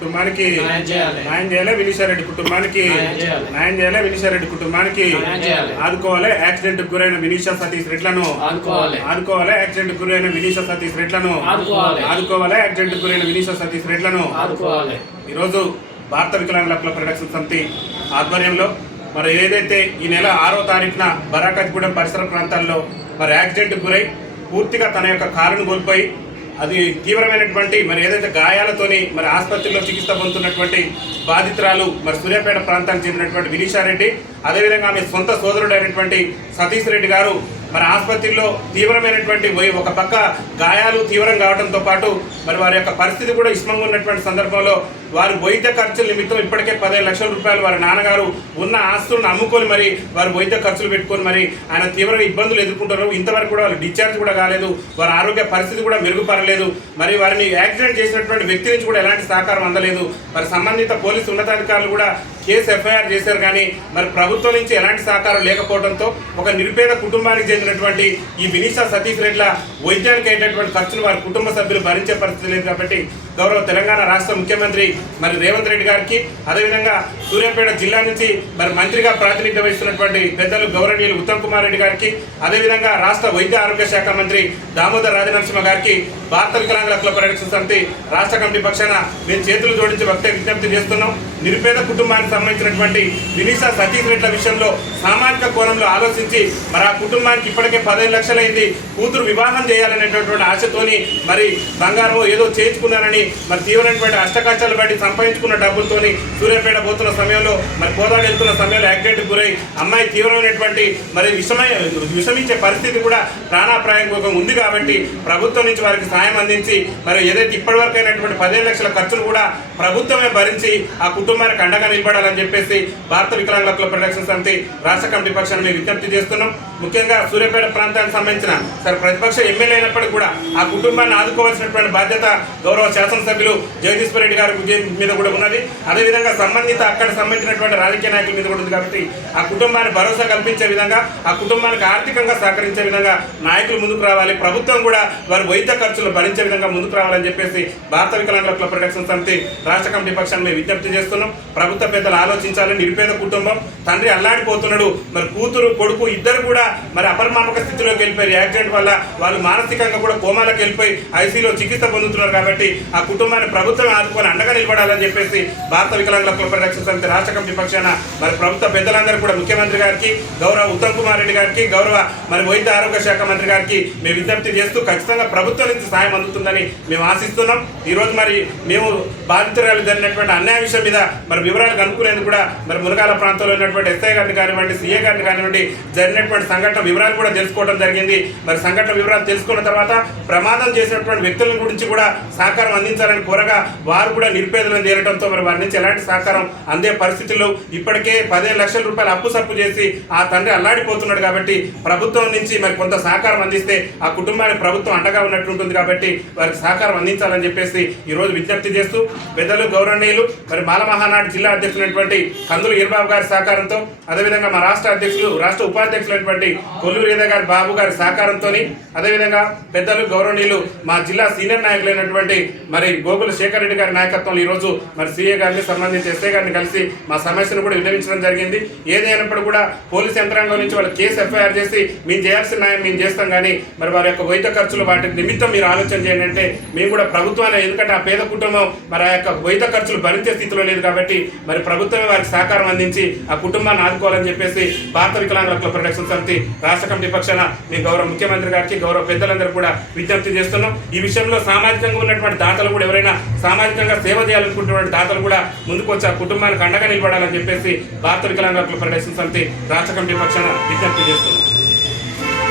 కుటుంబానికి న్యాయం చేయాలి, వినీశ్వరరెడ్డి కుటుంబానికి న్యాయం చేయాలి, వినీశ్వరరెడ్డి కుటుంబానికి ఆదుకోవాలి, యాక్సిడెంట్ గురైన వినీశ్వర సతీష్ రెడ్లను ఆదుకోవాలి, యాక్సిడెంట్ గురైన వినీశ్వర సతీష్ రెడ్లను ఆదుకోవాలి, యాక్సిడెంట్ గురైన వినీశ్వర సతీష్ రెడ్లను ఈరోజు భారత వికలాంగుల హక్కుల పరిరక్షణ సమితి ఆధ్వర్యంలో మరి ఏదైతే ఈ నెల 6వ తారీఖున బరాకత్గూడెం పరిసర ప్రాంతాల్లో మరి యాక్సిడెంట్ గురై పూర్తిగా తన యొక్క కారును కోల్పోయి అది తీవ్రమైనటువంటి మరి ఏదైతే గాయాలతోని మరి ఆసుపత్రిలో చికిత్స పొందుతున్నటువంటి బాధితురాలు మరి సూర్యాపేట ప్రాంతానికి చెందినటువంటి వినీశ్వరరెడ్డి, అదేవిధంగా ఆమె సొంత సోదరుడైనటువంటి సతీష్ రెడ్డి గారు మరి ఆసుపత్రిలో తీవ్రమైనటువంటి ఒక పక్క గాయాలు తీవ్రం కావడంతో పాటు మరి వారి యొక్క పరిస్థితి కూడా ఇస్మంగా ఉన్నటువంటి సందర్భంలో వారి వైద్య ఖర్చుల నిమిత్తం ఇప్పటికే 15 లక్షల రూపాయలు వారి నాన్నగారు ఉన్న ఆస్తులను అమ్ముకొని మరి వారి వైద్య ఖర్చులు పెట్టుకొని మరి ఆయన తీవ్రంగా ఇబ్బందులు ఎదుర్కొంటారు. ఇంతవరకు కూడా వాళ్ళు డిశ్చార్జ్ కూడా కాలేదు, వారి ఆరోగ్య పరిస్థితి కూడా మెరుగుపడలేదు. మరి వారిని యాక్సిడెంట్ చేసినటువంటి వ్యక్తి నుంచి కూడా ఎలాంటి సహకారం అందలేదు. మరి సంబంధిత పోలీసు ఉన్నతాధికారులు కూడా కేసు ఎఫ్ఐఆర్ చేశారు, కానీ మరి ప్రభుత్వం నుంచి ఎలాంటి సహకారం లేకపోవడంతో ఒక నిరుపేద కుటుంబానికి చెందినటువంటి ఈ వినీశ్వర సతీష్ రెడ్ల వైద్యానికి అయ్యేటటువంటి ఖర్చులు వారి కుటుంబ సభ్యులు భరించే పరిస్థితి లేదు. కాబట్టి గౌరవ తెలంగాణ రాష్ట్ర ముఖ్యమంత్రి మరి రేవంత్ రెడ్డి గారికి, అదేవిధంగా సూర్యాపేట జిల్లా నుంచి మరి మంత్రిగా ప్రాతినిధ్యం వహిస్తున్నటువంటి పెద్దలు గౌరవనీయులు ఉత్తమ్ కుమార్ రెడ్డి గారికి, అదేవిధంగా రాష్ట్ర వైద్య ఆరోగ్య శాఖ మంత్రి దామోదర్ రాజనరసింహ గారికి భారత వికలాంగుల హక్కుల పరిరక్షణ సమితి రాష్ట్ర కమిటీ పక్షాన మేము చేతులు జోడించి విజ్ఞప్తి చేస్తున్నాం. నిరుపేద కుటుంబానికి సంబంధించినటువంటి వినీశ్వర సతీష్ రెడ్ల విషయంలో సామాజిక కోణంలో ఆలోచించి మరి ఆ కుటుంబానికి ఇప్పటికే 15 లక్షలైంది, కూతురు వివాహం చేయాలనేటటువంటి ఆశతోని మరి బంగారం ఏదో చేయించుకున్నారని మరి తీవ్రమైనటువంటి అష్టకష్టాలు బట్టి సంపాదించుకున్న డబ్బులతోని సూర్యాపేట పోతున్న సమయంలో మరి కోదాడు వెళ్తున్న సమయంలో యాక్సిడెంట్ గురై అమ్మాయి తీవ్రమైనటువంటి మరి విషమించే పరిస్థితి కూడా ప్రాణాప్రాయంగా ఉంది. కాబట్టి ప్రభుత్వం నుంచి వారికి సాయం అందించి మరి ఏదైతే ఇప్పటివరకు అయినటువంటి 15 లక్షల ఖర్చులు కూడా ప్రభుత్వమే భరించి ఆ కుటుంబానికి అండగా నిలబడాలని చెప్పేసి భారత వికలాంగుల హక్కుల పరిరక్షణ సమితి రాష్ట్ర కమిటీ పక్షాన్ని మేము విజ్ఞప్తి చేస్తున్నాం. ముఖ్యంగా సూర్యాపేట ప్రాంతానికి సంబంధించిన సరే ప్రతిపక్ష ఎమ్మెల్యే అయినప్పటికీ కూడా ఆ కుటుంబాన్ని ఆదుకోవాల్సినటువంటి బాధ్యత గౌరవ శాసనసభ్యులు జగదీశ్వర్ రెడ్డి గారి మీద కూడా ఉన్నది. అదేవిధంగా సంబంధిత అక్కడ సంబంధించినటువంటి రాజకీయ నాయకుల మీద కూడా ఉంది. కాబట్టి ఆ కుటుంబాన్ని భరోసా కల్పించే విధంగా, ఆ కుటుంబానికి ఆర్థికంగా సహకరించే విధంగా నాయకులు ముందుకు రావాలి, ప్రభుత్వం కూడా వారి వైద్య ఖర్చులు భరించే విధంగా ముందుకు రావాలని చెప్పేసి భారత వికలాంగుల హక్కుల పరిరక్షణ సమితి రాష్ట్ర కమిటీ పక్షాన్ని మేము విజ్ఞప్తి చేస్తున్నాం. ప్రభుత్వ పెద్దలు ఆలోచించాలి. నిరుపేద కుటుంబం, తండ్రి అల్లాడిపోతున్నాడు, మరి కూతురు కొడుకు ఇద్దరు కూడా మరి అపరిమాణక స్థితిలోకి వెళ్ళిపోయి యాక్సిడెంట్ వల్ల వాళ్ళు మానసికంగా కూడా కోమాలకు వెళ్ళిపోయి ఐసీలో చికిత్స పొందుతున్నారు. కాబట్టి ఆ కుటుంబాన్ని ప్రభుత్వం ఆదుకొని అండగా నిలబడాలని చెప్పేసి భారత వికలాంగుల హక్కుల పరిరక్షణ సమితి రాష్ట్ర కమిటీ పక్షాన మరి ప్రభుత్వ పెద్దలందరూ కూడా ముఖ్యమంత్రి గారికి, గౌరవ ఉత్తమ్ కుమార్ రెడ్డి గారికి, గౌరవ మరి వైద్య ఆరోగ్య శాఖ మంత్రి గారికి మేము విజ్ఞప్తి చేస్తూ ఖచ్చితంగా ప్రభుత్వం నుంచి సాయం అందుతుందని మేము ఆశిస్తున్నాం. ఈరోజు మరి మేము బాధితురాలు జరిగినటువంటి అన్యాయ విషయం మీద మరి వివరాలు కనుక్కునేందుకు కూడా మరి మునగాల ప్రాంతంలో ఉన్నటువంటి ఎస్ఐ గారిని కానివ్వండి, సీఏ గారిని కానివ్వండి జరిగినటువంటి సంఘటన వివరాలు కూడా తెలుసుకోవడం జరిగింది. మరి సంఘటన వివరాలు తెలుసుకున్న తర్వాత ప్రమాదం చేసినటువంటి వ్యక్తుల గురించి కూడా సహకారం అందించాలని కోరగా వారు కూడా నిరుపేదలను చేరడంతో మరి వారి నుంచి ఎలాంటి సహకారం అందే పరిస్థితుల్లో ఇప్పటికే 15 లక్షల రూపాయలు అప్పు సప్పు చేసి ఆ తండ్రి అల్లాడిపోతున్నాడు. కాబట్టి ప్రభుత్వం నుంచి మరి కొంత సహకారం అందిస్తే ఆ కుటుంబానికి ప్రభుత్వం అండగా ఉన్నట్టుంటుంది. కాబట్టి వారికి సహకారం అందించాలని చెప్పేసి ఈరోజు విజ్ఞప్తి చేస్తూ పెద్దలు గౌరవనీయులు మరి మాల మహానాడు జిల్లా అధ్యక్షులైనటువంటి కందులు ఈర్బాబు గారి సహకారంతో, అదేవిధంగా మా రాష్ట్ర అధ్యక్షులు రాష్ట్ర ఉపాధ్యక్షులైనటువంటి కొల్లూరు ఏద గారి బాబు గారి సహకారంతో, అదేవిధంగా పెద్దలు గౌరవనీయులు మా జిల్లా సీనియర్ నాయకులైనటువంటి మరి గోగుల శేఖర్ రెడ్డి గారి నాయకత్వంలో ఈరోజు మరి సీఏ గారిని సంబంధించి ఎస్ఐ గారిని కలిసి మా సమస్యను కూడా విన్నవించడం జరిగింది. ఏదైనప్పుడు కూడా పోలీసు యంత్రాంగం నుంచి వాళ్ళు కేసు ఎఫ్ఐఆర్ చేసి మేము చేయాల్సిన న్యాయం మేము చేస్తాం, కానీ మరి వారి యొక్క వైద్య ఖర్చులు వాటి నిమిత్తం మీరు ఆలోచన చేయండి అంటే మేము కూడా ప్రభుత్వాన్ని, ఎందుకంటే ఆ పేద కుటుంబం మరి ఆ యొక్క వైద్య ఖర్చులు భరించే స్థితిలో లేదు. కాబట్టి మరి ప్రభుత్వమే వారికి సహకారం అందించి ఆ కుటుంబాన్ని ఆదుకోవాలని చెప్పేసి భారత వికలాంగుల హక్కుల పరిరక్షణ సమితి రాష్ట్ర కమిటీ పక్షాన మేము గౌరవ ముఖ్యమంత్రి గారికి, గౌరవ పెద్దలందరూ కూడా విజ్ఞప్తి చేస్తున్నాం. ఈ విషయంలో సామాజికంగా ఉన్నటువంటి దాతలు కూడా ఎవరైనా సామాజికంగా సేవ చేయాలనుకుంటున్నటువంటి దాతలు కూడా ముందుకు వచ్చి ఆ కుటుంబానికి అండగా నిలబడాలని చెప్పేసి భారత వికలాంగుల హక్కుల పరిరక్షణ సమితి రాష్ట్ర కమిటీ పక్షాన విజ్ఞప్తి చేస్తున్నాం.